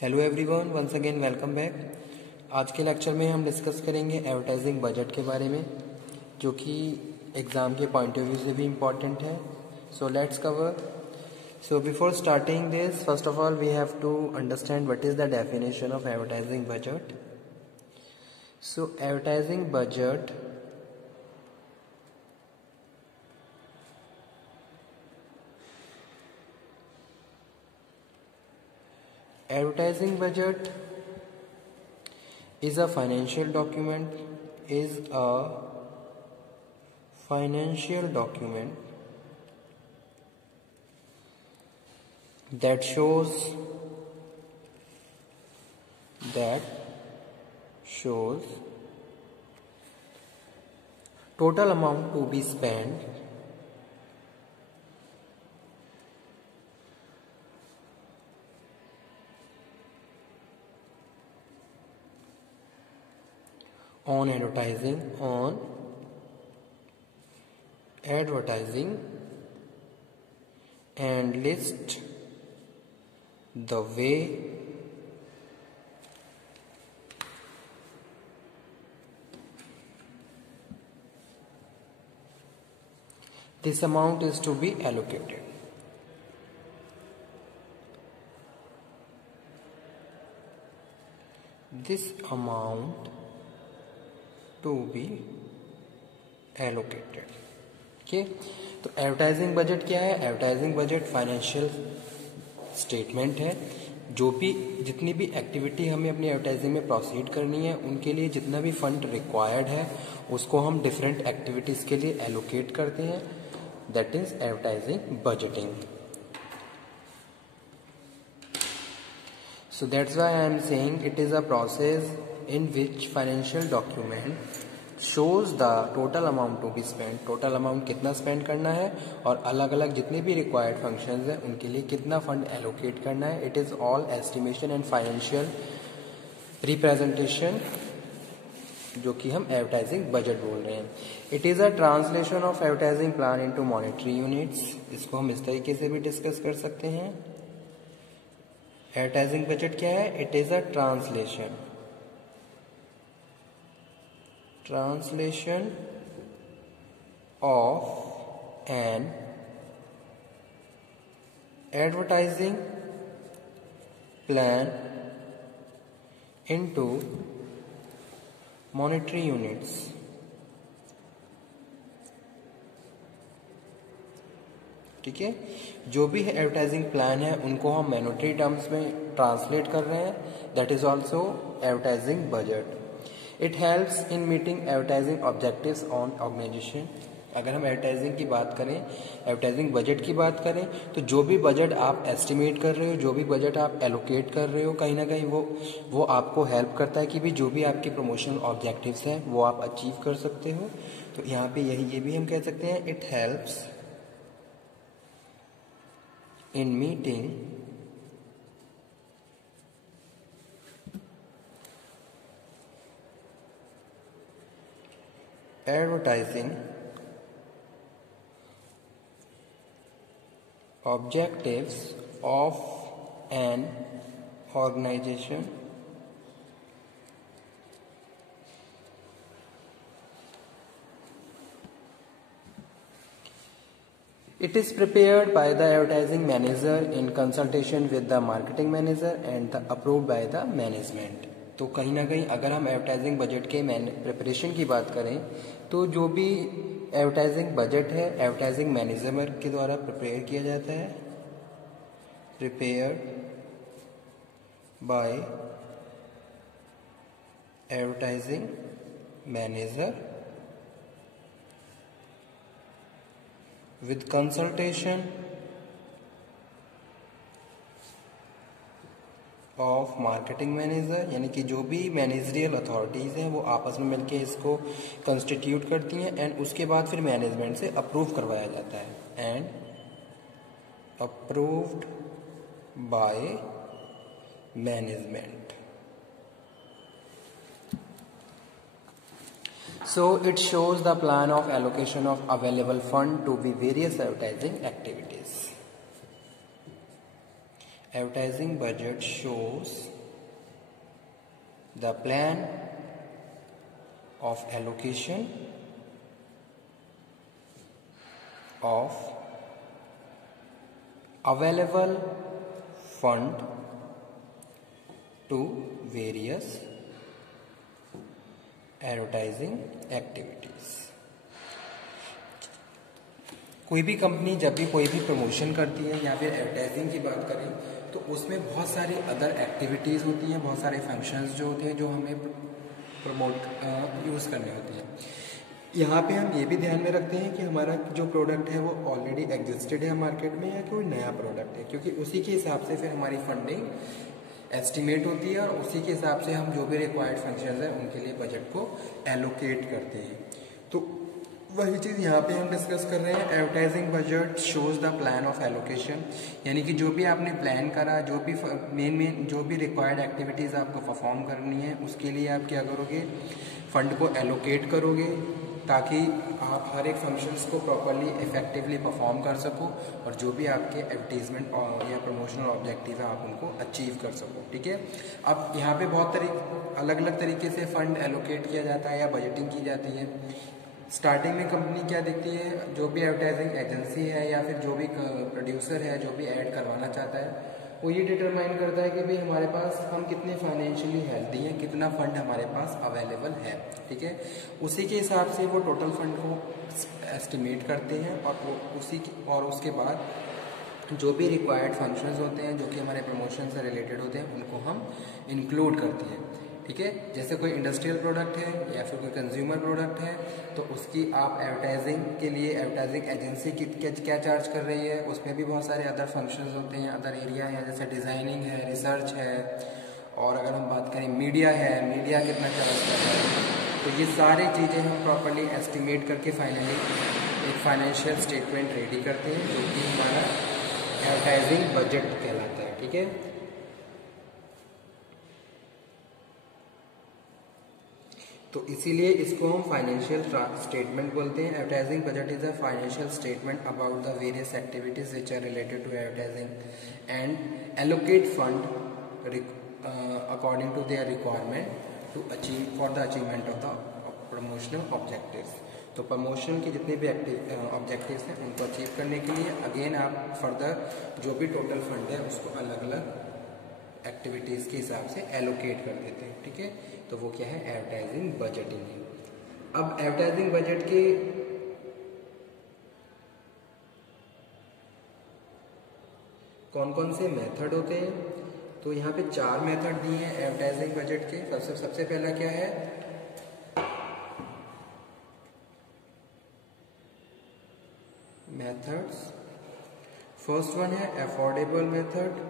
Hello everyone, once again welcome back. आज के lecture में हम डिस्कस करेंगे एडवर्टाइजिंग बजट के बारे में, जो कि एग्ज़ाम के पॉइंट ऑफ व्यू से भी इम्पॉर्टेंट है। So let's cover. So before starting this, first of all we have to understand what is the definition of advertising budget. So advertising budget advertising budget is a financial document that shows total amount to be spent on advertising and list the way this amount is to be allocated. This amount to be allocated. Okay, तो advertising budget क्या है? Advertising budget financial statement है। जो भी जितनी भी activity हमें अपनी एडवर्टाइजिंग में प्रोसीड करनी है, उनके लिए जितना भी फंड रिक्वायर्ड है उसको हम डिफरेंट एक्टिविटीज के लिए एलोकेट करते हैं। That is advertising budgeting. So that's why I am saying it is a process in which financial document shows the total amount to be spent, total amount कितना spend करना है और अलग अलग जितने भी रिक्वायर्ड फंक्शंस हैं उनके लिए कितना फंड एलोकेट करना है। It is all estimation and financial representation, जो कि हम एडवर्टाइजिंग बजट बोल रहे हैं। It is a translation of advertising plan into monetary units. इसको हम इस तरीके से भी डिस्कस कर सकते हैं। एडवर्टाइजिंग बजट क्या है? It is a translation of N advertising plan into monetary units. ठीक है, जो भी एडवर्टाइजिंग प्लान है उनको हम मॉनेटरी टर्म्स में ट्रांसलेट कर रहे हैं। That is also advertising budget. It helps in meeting advertising objectives on organisation. अगर हम एडवर्टाइजिंग की बात करें, एडवर्टाइजिंग बजट की बात करें, तो जो भी बजट आप एस्टिमेट कर रहे हो, जो भी बजट आप एलोकेट कर रहे हो, कहीं ना कहीं वो आपको हेल्प करता है कि भी जो भी आपके प्रमोशनल ऑब्जेक्टिव्स हैं वो आप अचीव कर सकते हो। तो यहाँ पे ये भी हम कह सकते हैं, it helps in meeting advertising objectives of an organization It is prepared by the advertising manager in consultation with the marketing manager and approved by the management. तो कहीं ना कहीं अगर हम एडवर्टाइजिंग बजट के प्रिपरेशन की बात करें, तो जो भी एडवर्टाइजिंग बजट है एडवर्टाइजिंग मैनेजर के द्वारा प्रिपेयर किया जाता है। Prepared by advertising manager with consultation of marketing manager, यानी कि जो भी मैनेजरियल अथॉरिटीज़ हैं वो आपस में मिलके इसको कंस्टिट्यूट करती हैं एंड उसके बाद फिर मैनेजमेंट से अप्रूव करवाया जाता है and approved by management. So it shows the plan of allocation of available fund to be various advertising activities. Advertising budget shows the plan of allocation of available fund to various advertising activities. कोई भी company जब भी कोई भी promotion करती है या फिर एडवर्टाइजिंग की बात करें तो उसमें बहुत सारी अदर एक्टिविटीज़ होती हैं, बहुत सारे फंक्शंस जो होते हैं जो हमें प्रमोट यूज़ करने होते हैं। यहाँ पे हम ये भी ध्यान में रखते हैं कि हमारा जो प्रोडक्ट है वो ऑलरेडी एग्जिस्टेड है मार्केट में या कोई नया प्रोडक्ट है, क्योंकि उसी के हिसाब से फिर हमारी फंडिंग एस्टिमेट होती है और उसी के हिसाब से हम जो भी रिक्वायर्ड फंक्शंस हैं उनके लिए बजट को एलोकेट करते हैं। तो वही चीज़ यहाँ पे हम डिस्कस कर रहे हैं। Advertising budget shows the plan of allocation, यानी कि जो भी आपने प्लान करा, जो भी मेन जो भी रिक्वायर्ड एक्टिविटीज़ आपको परफॉर्म करनी है उसके लिए आप क्या करोगे, फंड को एलोकेट करोगे ताकि आप हर एक फंक्शंस को प्रॉपरली इफेक्टिवली परफॉर्म कर सको और जो भी आपके एडवर्टीजमेंट या प्रमोशनल ऑब्जेक्टिव है आप उनको अचीव कर सको। ठीक है, अब यहाँ पे बहुत अलग अलग तरीके से फंड एलोकेट किया जाता है या बजटिंग की जाती है। स्टार्टिंग में कंपनी क्या देखती है, जो भी एडवर्टाइजिंग एजेंसी है या फिर जो भी प्रोड्यूसर है जो भी ऐड करवाना चाहता है वो ये डिटरमाइन करता है कि भाई हमारे पास हम कितने फाइनेंशियली हेल्दी हैं, कितना फंड हमारे पास अवेलेबल है। ठीक है, उसी के हिसाब से वो टोटल फंड को एस्टिमेट करते हैं और उसके बाद जो भी रिक्वायर्ड फंक्शंस होते हैं जो कि हमारे प्रमोशन से रिलेटेड होते हैं उनको हम इंक्लूड करते हैं। ठीक है, जैसे कोई इंडस्ट्रियल प्रोडक्ट है या फिर कोई कंज्यूमर प्रोडक्ट है तो उसकी आप एडवर्टाइजिंग के लिए एडवर्टाइजिंग एजेंसी क्या चार्ज कर रही है, उसमें भी बहुत सारे अदर फंक्शंस होते हैं, अदर एरिया है जैसे डिज़ाइनिंग है, रिसर्च है, और अगर हम बात करें मीडिया है, मीडिया कितना चार्ज कर रहा है। तो ये सारी चीज़ें हम प्रॉपरली एस्टिमेट करके फाइनली एक फाइनेंशियल स्टेटमेंट रेडी करते हैं जो कि हमारा एडवर्टाइजिंग बजट कहलाता है। ठीक है, तो इसीलिए इसको हम फाइनेंशियल स्टेटमेंट बोलते हैं। Advertising budget is a financial statement about the various activities which are related to advertising and allocate fund according to their requirement to achieve for the achievement of the promotional objectives. तो promotion के जितने भी objectives हैं उनको achieve करने के लिए again आप फर्दर जो भी टोटल फंड है उसको अलग अलग एक्टिविटीज़ के हिसाब से एलोकेट कर देते हैं। ठीक है, तो वो क्या है, एडवर्टाइजिंग बजटिंग है। अब एडवर्टाइजिंग बजट के कौन कौन से मेथड होते हैं, तो यहाँ पे 4 मेथड दिए हैं एडवर्टाइजिंग बजट के। सबसे पहला क्या है, मेथड्स। फर्स्ट वन है affordable method,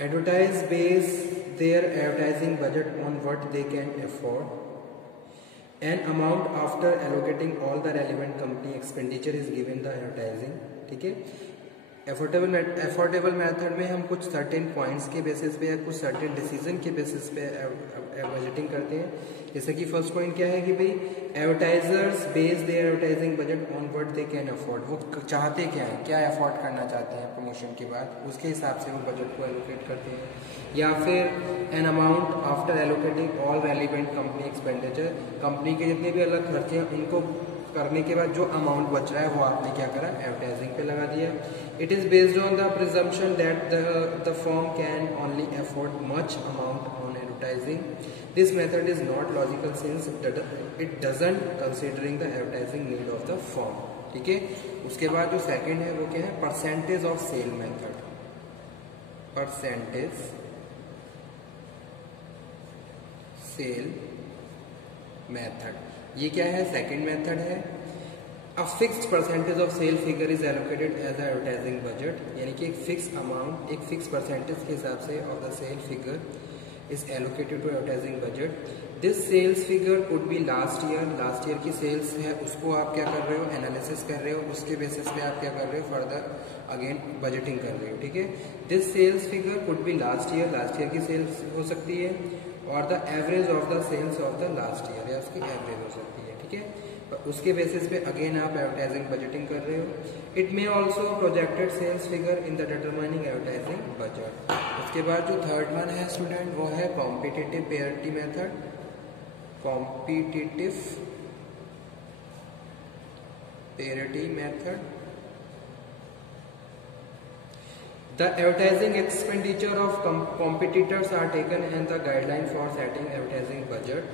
advertise base their advertising budget on what they can afford. An amount after allocating all the relevant company expenditure is given the advertising. ठीक है, अफोर्डेबल मेथड में हम कुछ सर्टेन पॉइंट्स के basis पे या कुछ सर्टेन डिसीजन के बेसिस पे बजटिंग करते हैं। जैसे कि फर्स्ट पॉइंट क्या है कि भाई advertisers base their advertising budget on what they can afford. वो चाहते क्या है, क्या अफोर्ड करना चाहते हैं प्रमोशन के बाद, उसके हिसाब से वो बजट को एलोकेट करते हैं। या फिर an amount after allocating all relevant company expenditure, company के जितने भी अलग खर्चे हैं उनको करने के बाद जो अमाउंट बच रहा है वो आपने क्या करा, एडवर्टाइजिंग पे लगा दिया। It is based on the presumption that the firm can only afford much amount on advertising. This method is not logical since it doesn't considering the advertising need of the firm. ठीक है, उसके बाद जो second है वो क्या है, percentage of sale method. Percentage sale method, ये क्या है, सेकंड मेथड है। A fixed percentage of sale figure is allocated as a advertising budget, यानी कि एक फिक्स अमाउंट, एक फिक्स परसेंटेज के हिसाब से of the sale figure is allocated to advertising budget. This sales figure could be last year की sales है उसको आप क्या कर रहे हो, एनालिसिस कर रहे हो, उसके बेसिस पे आप क्या कर रहे हो, फर्दर अगेन बजटिंग कर रहे हो। ठीक है, this sales figure could be last year की सेल्स हो सकती है, और the average of the sales of the last year, या उसकी एवरेज हो सकती है, ठीक है। उसके बेसिस पे अगेन आप एडवर्टाइजिंग बजटिंग कर रहे हो। It may also projected sales figure in the determining advertising budget. उसके बाद जो थर्ड वन है स्टूडेंट वो है competitive parity method. Competitive parity method. The advertising expenditure of competitors are taken and the guideline for setting advertising budget.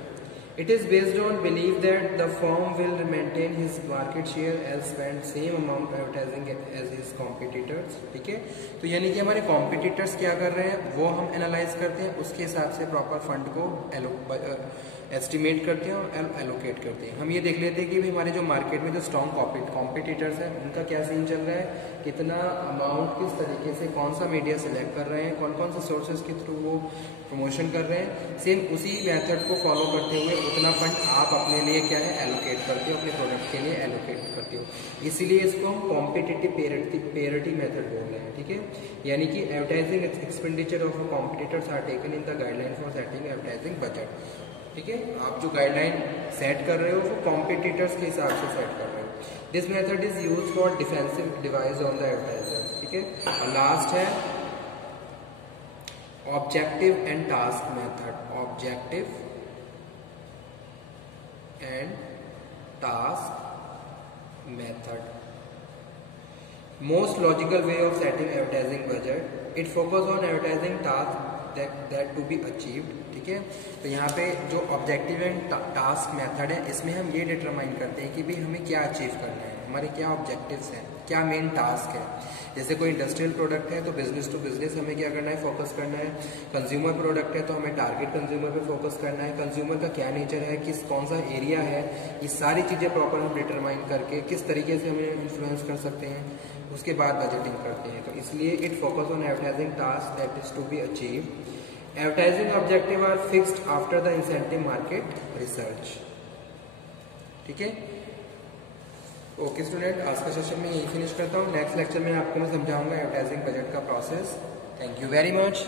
It is based on belief that the firm will maintain his market share as spend same amount advertising as his competitors, ठीक है। तो यानी कि हमारे competitors क्या कर रहे हैं वो हम एनालाइज करते हैं, उसके हिसाब से प्रॉपर फंड को एस्टिमेट करते हैं और एलोकेट करते हैं। हम ये देख लेते हैं कि भाई हमारे जो मार्केट में जो स्ट्रॉन्ग कॉम्पिटिटर्स हैं उनका क्या सीन चल रहा है, कितना अमाउंट किस तरीके से कौन सा मीडिया सिलेक्ट कर रहे हैं, कौन कौन से सोर्सेज के थ्रू वो प्रमोशन कर रहे हैं। सेम उसी मेथड को फॉलो करते हुए उतना फंड आप अपने लिए क्या है एलोकेट करते हो, अपने प्रोडक्ट के लिए एलोकेट करते हो। इसीलिए इसको हम कॉम्पिटिटिव पेरिटी मेथड बोल रहे हैं, ठीक है। यानी कि advertising expenditure of competitors are taken in the guideline for setting advertising budget, ठीक है। आप जो गाइडलाइन सेट कर रहे हो वो कॉम्पिटिटर्स के हिसाब से सेट कर रहे हो। This method is use for defensive device on the advertisers, ठीक है। और लास्ट है objective and task method. Objective and task method, most logical way of setting advertising budget. It focus on advertising task that to be achieved, ठीक है। तो यहाँ पे जो ऑब्जेक्टिव एंड टास्क मेथड है इसमें हम ये डिटरमाइन करते हैं कि भाई हमें क्या अचीव करना है, हमारे क्या ऑब्जेक्टिव्स हैं, क्या मेन टास्क है। जैसे कोई इंडस्ट्रियल प्रोडक्ट है तो बिजनेस टू बिजनेस हमें क्या करना है, फोकस करना है। कंज्यूमर प्रोडक्ट है तो हमें टारगेट कंज्यूमर पे फोकस करना है। कंज्यूमर का क्या नेचर है, किस कौन सा एरिया है, ये सारी चीज़ें प्रॉपर हम डिटरमाइन करके किस तरीके से हमें इन्फ्लुएंस कर सकते हैं, उसके बाद बजटिंग करते हैं। तो इसलिए it focus on advertising task that is to be achieve. Advertising objective are fixed after the incentive market research, ठीक है। ओके स्टूडेंट, आज का सेशन में यही फिनिश करता हूँ। नेक्स्ट लेक्चर में आपको मैं समझाऊंगा एडवर्टाइजिंग बजट का process. Thank you very much.